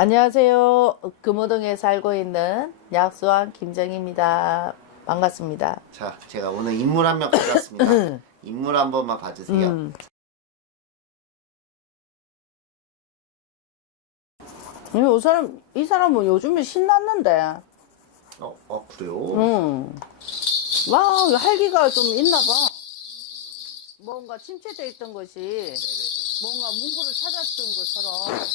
안녕하세요. 금호동에 살고 있는 약수왕 김정입니다. 반갑습니다. 자, 제가 오늘 인물 한 명 가져왔습니다. 인물 한 번만 봐주세요. 이 사람은 요즘에 신났는데. 그래요? 와, 활기가 좀 있나 봐. 뭔가 침체돼 있던 것이 뭔가 문구를 찾았던 것처럼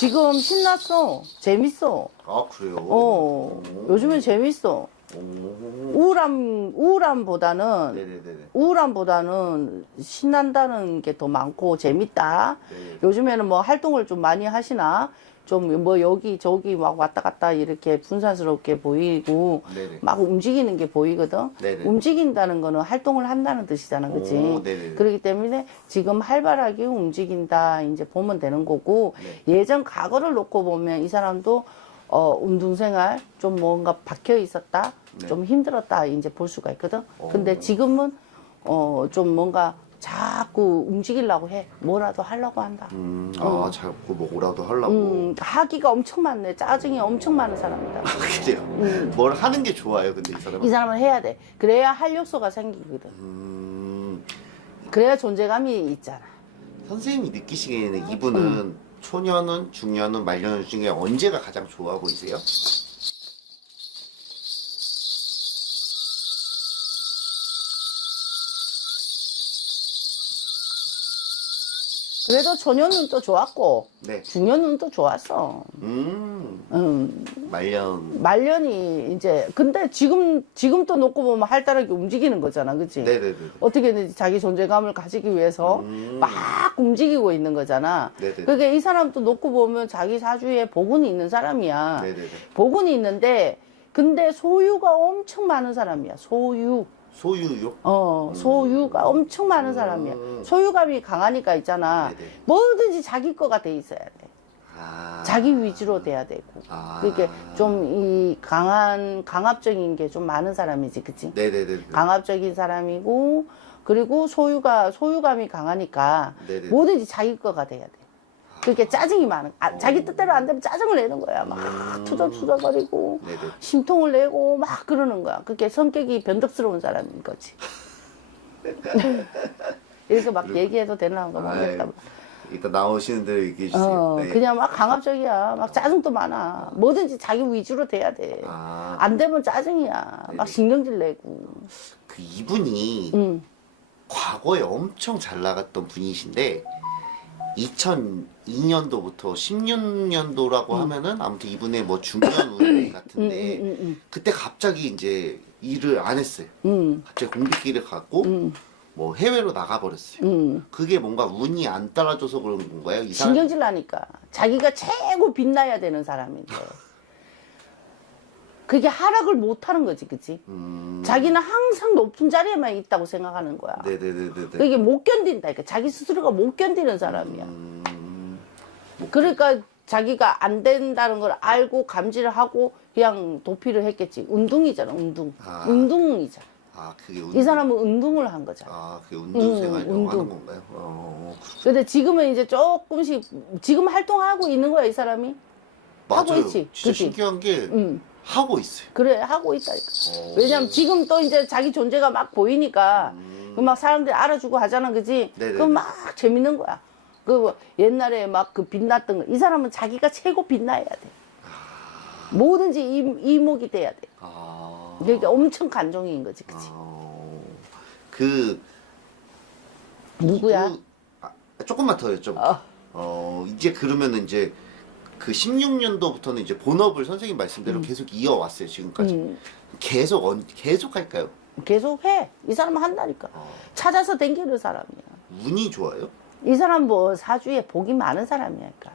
지금 신났어. 재밌어. 그래요? 요즘엔 재밌어. 오. 우울함보다는 네네네네. 우울함보다는 신난다는 게 더 많고 재밌다. 네. 요즘에는 뭐 활동을 좀 많이 하시나? 좀 뭐 여기 저기 막 왔다 갔다 이렇게 분산스럽게 보이고 네네. 막 움직이는 게 보이거든. 네네. 움직인다는 거는 활동을 한다는 뜻이잖아, 그치? 오, 네네네. 그렇기 때문에 지금 활발하게 움직인다 이제 보면 되는 거고, 네. 예전 과거를 놓고 보면 이 사람도 운동생활 좀 뭔가 박혀 있었다, 네. 좀 힘들었다 이제 볼 수가 있거든. 근데 오. 지금은 좀 뭔가 자꾸 움직이려고 해. 뭐라도 하려고 한다. 자꾸 뭐라도 하려고. 하기가 엄청 많네. 짜증이 엄청 많은 사람이다. 그래요? 뭘 하는 게 좋아요, 근데 이 사람은? 이 사람은 해야 돼. 그래야 활력소가 생기거든. 그래야 존재감이 있잖아. 선생님이 느끼시기에는 이분은 초년운, 중년운, 말년운 중에 언제가 가장 좋아 보이세요? 그래도 초년운도 좋았고, 네. 중년운도 좋았어. 말년. 말년이 이제, 근데 지금 또 놓고 보면 활달하게 움직이는 거잖아. 그치? 네네네. 어떻게든 자기 존재감을 가지기 위해서 막 움직이고 있는 거잖아. 네네네. 그게 이 사람도 놓고 보면 자기 사주에 복운이 있는 사람이야. 네네네. 복운이 있는데, 근데 소유가 엄청 많은 사람이야. 소유. 소유욕? 소유가 엄청 많은 사람이야. 소유감이 강하니까 있잖아. 네네. 뭐든지 자기 거가 돼 있어야 돼. 자기 위주로 돼야 되고. 그렇게 좀 이 강압적인 게 좀 많은 사람이지, 그치? 네네네. 강압적인 사람이고, 그리고 소유감이 강하니까 네네. 뭐든지 자기 거가 돼야 돼. 그렇게 짜증이 많은, 자기 뜻대로 안 되면 짜증을 내는 거야. 막 투덜투덜거리고, 네네. 심통을 내고 막 그러는 거야. 그게 성격이 변덕스러운 사람인 거지. 이렇게 막 얘기해도 되나 모르겠다. 일단 나오시는 대로 얘기해 주세요. 네. 그냥 막 강압적이야. 막 짜증도 많아. 뭐든지 자기 위주로 돼야 돼. 안 되면 짜증이야. 막 신경질 내고. 그 이분이 과거에 엄청 잘 나갔던 분이신데 2002년도부터 16년도라고 하면은 아무튼 이분의 뭐 중년 운 같은데 그때 갑자기 이제 일을 안 했어요. 갑자기 공백기를 갖고 뭐 해외로 나가버렸어요. 그게 뭔가 운이 안 따라줘서 그런 건가요? 이 사람? 신경질 나니까. 자기가 최고 빛나야 되는 사람인데. 그게 하락을 못 하는 거지, 그치? 자기는 항상 높은 자리에만 있다고 생각하는 거야. 네네네네. 그게 못 견딘다. 그러니까 자기 스스로가 못 견디는 사람이야. 그러니까 자기가 안 된다는 걸 알고 감지를 하고 그냥 도피를 했겠지. 운동이잖아, 운동. 운동이잖아. 그게 이 사람은 운동을 한 거잖아. 그게 운동 생활이라고 운동. 하는 건가요? 근데 지금은 이제 조금씩, 지금 활동하고 있는 거야, 이 사람이? 하고 맞아요. 있지. 진짜 그치? 신기한 게 하고 있어요. 그래, 하고 있다니까. 왜냐면 지금 또 이제 자기 존재가 막 보이니까, 막 사람들이 알아주고 하잖아, 그지? 네네. 그럼 막 재밌는 거야. 그 옛날에 막 그 빛났던 거, 이 사람은 자기가 최고 빛나야 돼. 뭐든지 이목이 돼야 돼. 그러니까 엄청 간종인 거지, 그치? 그 누구야? 조금만 더 여쭤볼게요. 이제 그러면은 이제 그 16년도부터는 이제 본업을 선생님 말씀대로 계속 이어왔어요, 지금까지. 계속 할까요? 계속 해. 이 사람은 한다니까. 찾아서 댕기는 사람이야. 운이 좋아요? 이 사람 뭐 사주에 복이 많은 사람이니까.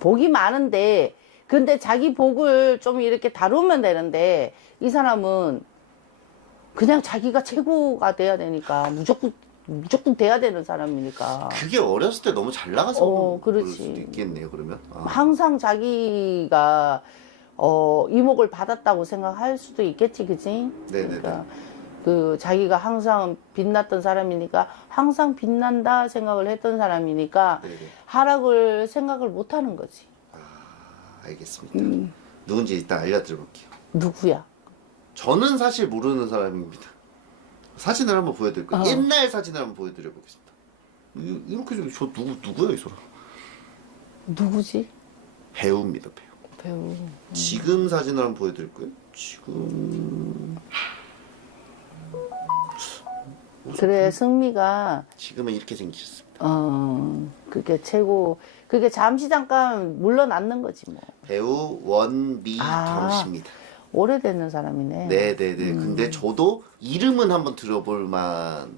복이 많은데, 근데 자기 복을 좀 이렇게 다루면 되는데, 이 사람은 그냥 자기가 최고가 돼야 되니까, 무조건 돼야 되는 사람이니까. 그게 어렸을 때 너무 잘 나가서 그럴 그렇지. 수도 있겠네요, 그러면. 항상 자기가, 이목을 받았다고 생각할 수도 있겠지, 그치? 네네네. 그러니까 그 자기가 항상 빛났던 사람이니까 항상 빛난다 생각을 했던 사람이니까 네네. 하락을 생각을 못 하는 거지. 알겠습니다. 누군지 일단 알려드려볼게요. 누구야? 저는 사실 모르는 사람입니다. 사진을 한번 보여드릴까요? 옛날 사진을 한번 보여드려보겠습니다. 이렇게 저 누구야 이 사람? 누구지? 배우입니다, 배우. 배우. 지금 사진을 한번 보여드릴까요? 지금 그래, 승미가, 지금은 이렇게 생기셨습니다. 그게 최고, 그게 잠시 잠깐 물러났는 거지, 뭐. 배우 원미경 씨입니다. 오래되는 사람이네. 네네네. 근데 저도 이름은 한번 들어봤던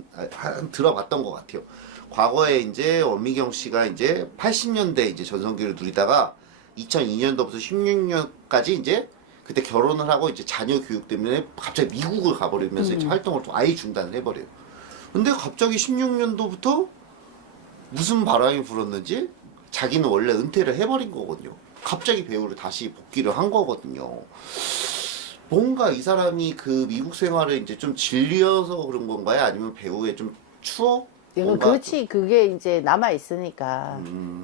것 같아요. 과거에 이제 원미경 씨가 이제 80년대 이제 전성기를 누리다가 2002년도부터 16년까지 이제 그때 결혼을 하고 이제 자녀 교육 때문에 갑자기 미국을 가버리면서 이제 활동을 또 아예 중단을 해버려요. 근데 갑자기 16년도부터 무슨 바람이 불었는지 자기는 원래 은퇴를 해버린 거거든요. 갑자기 배우를 다시 복귀를 한 거거든요. 뭔가 이 사람이 그 미국 생활을 이제 좀 질려서 그런 건가요? 아니면 배우의 좀 추억? 뭔가 그렇지, 그게 이제 남아있으니까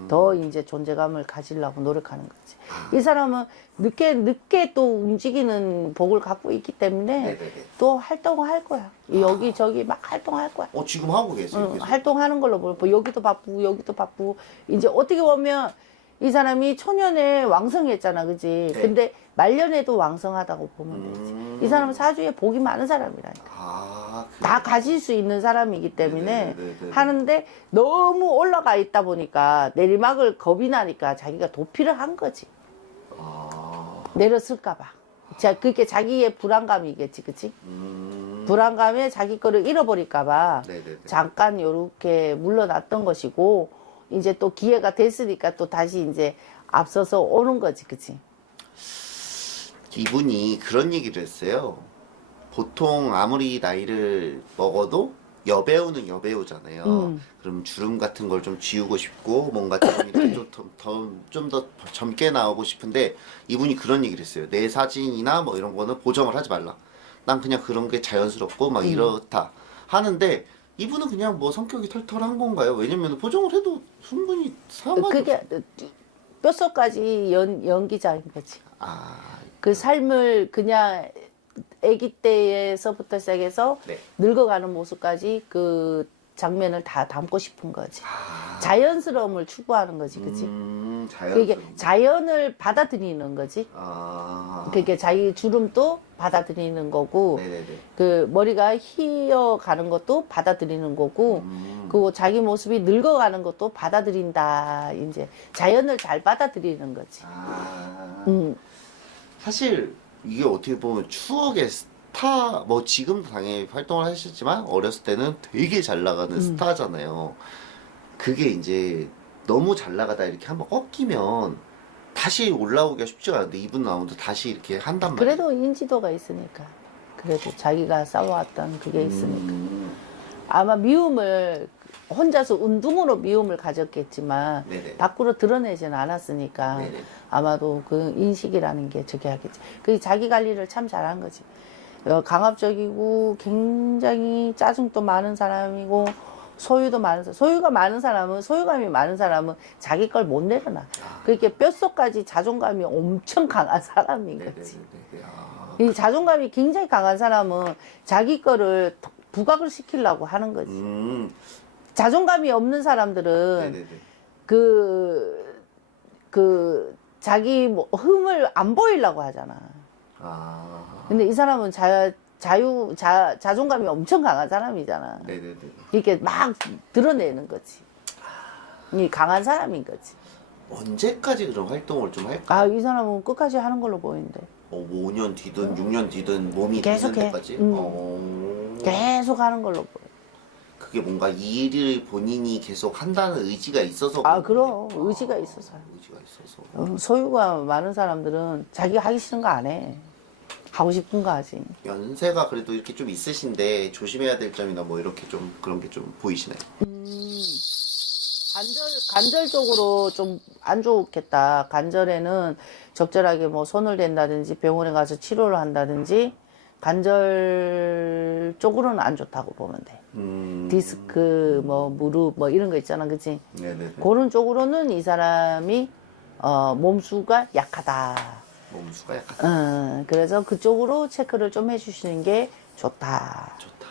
더 이제 존재감을 가지려고 노력하는 거지. 이 사람은 늦게 또 움직이는 복을 갖고 있기 때문에 네네네. 또 활동할 거야. 여기저기 막 활동할 거야. 지금 하고 계세요? 계속? 활동하는 걸로 보고 여기도 바쁘고 여기도 바쁘고 이제 어떻게 보면 이 사람이 초년에 왕성했잖아, 그지? 네. 근데 말년에도 왕성하다고 보면 되지. 이 사람은 사주에 복이 많은 사람이라니까. 다 가질 수 있는 사람이기 때문에 네네네네. 하는데 너무 올라가 있다 보니까 내리막을 겁이 나니까 자기가 도피를 한 거지. 내렸을까봐. 자, 그게 자기의 불안감이겠지, 그치? 불안감에 자기 거를 잃어버릴까봐 네네네. 잠깐 요렇게 물러났던 것이고, 이제 또 기회가 됐으니까 또 다시 이제 앞서서 오는 거지, 그치? 이분이 그런 얘기를 했어요. 보통 아무리 나이를 먹어도 여배우는 여배우잖아요. 그럼 주름 같은 걸 좀 지우고 싶고 뭔가 좀 이렇게 좀 더 젊게 나오고 싶은데 이분이 그런 얘기를 했어요. 내 사진이나 뭐 이런 거는 보정을 하지 말라. 난 그냥 그런 게 자연스럽고 막 이렇다 하는데 이분은 그냥 뭐 성격이 털털한 건가요? 왜냐면 보정을 해도 충분히 상관이 그게 뼛속까지 연기자인 거지. 그 삶을 그냥 아기 때에서부터 시작해서 네. 늙어가는 모습까지 그 장면을 다 담고 싶은 거지. 자연스러움을 추구하는 거지, 그치? 그게 자연을 받아들이는 거지. 그게 자기 주름도 받아들이는 거고, 네네네. 그 머리가 휘어가는 것도 받아들이는 거고, 그리고 자기 모습이 늙어가는 것도 받아들인다. 이제 자연을 잘 받아들이는 거지. 사실 이게 어떻게 보면 추억의 스타, 뭐 지금도 당연히 활동을 하셨지만 어렸을 때는 되게 잘 나가는 스타잖아요. 그게 이제 너무 잘 나가다 이렇게 한번 꺾이면 다시 올라오기가 쉽지가 않은데 이분 나오는데 다시 이렇게 한단 말이에요. 그래도 인지도가 있으니까. 그래도 자기가 쌓아왔던 그게 있으니까. 아마 미움을 혼자서 운동으로 미움을 가졌겠지만 네네. 밖으로 드러내지는 않았으니까 네네. 아마도 그 인식이라는 게 저기 하겠지. 그 자기 관리를 참 잘한 거지. 강압적이고 굉장히 짜증도 많은 사람이고 소유도 많은 사람. 소유감이 많은 사람은 자기 걸 못 내려놔. 그렇게 뼛속까지 자존감이 엄청 강한 사람인 거지. 이 자존감이 굉장히 강한 사람은 자기 거를 부각을 시키려고 하는 거지. 자존감이 없는 사람들은 네네네. 자기 뭐 흠을 안 보이려고 하잖아. 근데 이 사람은 자존감이 엄청 강한 사람이잖아. 네네네. 이렇게 막 드러내는 거지. 이 강한 사람인 거지. 언제까지 그런 활동을 좀 할까? 이 사람은 끝까지 하는 걸로 보이는데. 뭐 5년 뒤든 6년 뒤든 몸이 계속해. 되는 데까지? 계속 하는 걸로 보여. 그게 뭔가 이 일을 본인이 계속 한다는 의지가 있어서 그럼 그런 의지가 있어서. 의지가 있어서 소유가 많은 사람들은 자기가 하기 싫은 거 안 해. 하고 싶은 거 하지. 연세가 그래도 이렇게 좀 있으신데 조심해야 될 점이나 뭐 이렇게 좀 그런 게 좀 보이시나요? 관절적으로 좀 안 좋겠다. 관절에는 적절하게 뭐 손을 댄다든지 병원에 가서 치료를 한다든지 관절 쪽으로는 안 좋다고 보면 돼. 디스크, 뭐 무릎, 뭐 이런 거 있잖아, 그치? 네네. 그런 쪽으로는 이 사람이 몸수가 약하다. 몸수가 약간 그래서 그쪽으로 체크를 좀 해주시는 게 좋다. 좋다.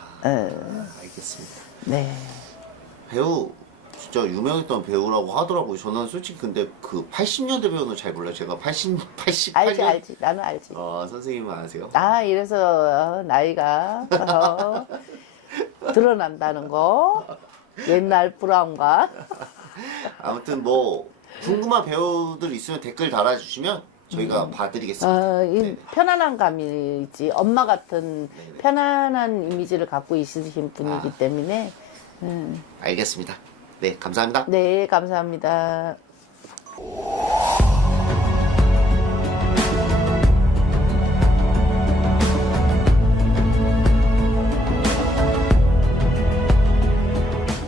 알겠습니다. 네. 배우 진짜 유명했던 배우라고 하더라고요. 저는 솔직히 근데 그 80년대 배우는 잘 몰라요. 제가 88년 알지. 나는 알지. 선생님은 아세요? 이래서 나이가 드러난다는 거. 옛날 브라운과. 아무튼 뭐 궁금한 배우들 있으면 댓글 달아주시면 저희가 봐드리겠습니다. 이 편안한 감이 있지. 엄마 같은 편안한 이미지를 갖고 있으신 분이기 때문에. 알겠습니다. 네, 감사합니다. 네, 감사합니다.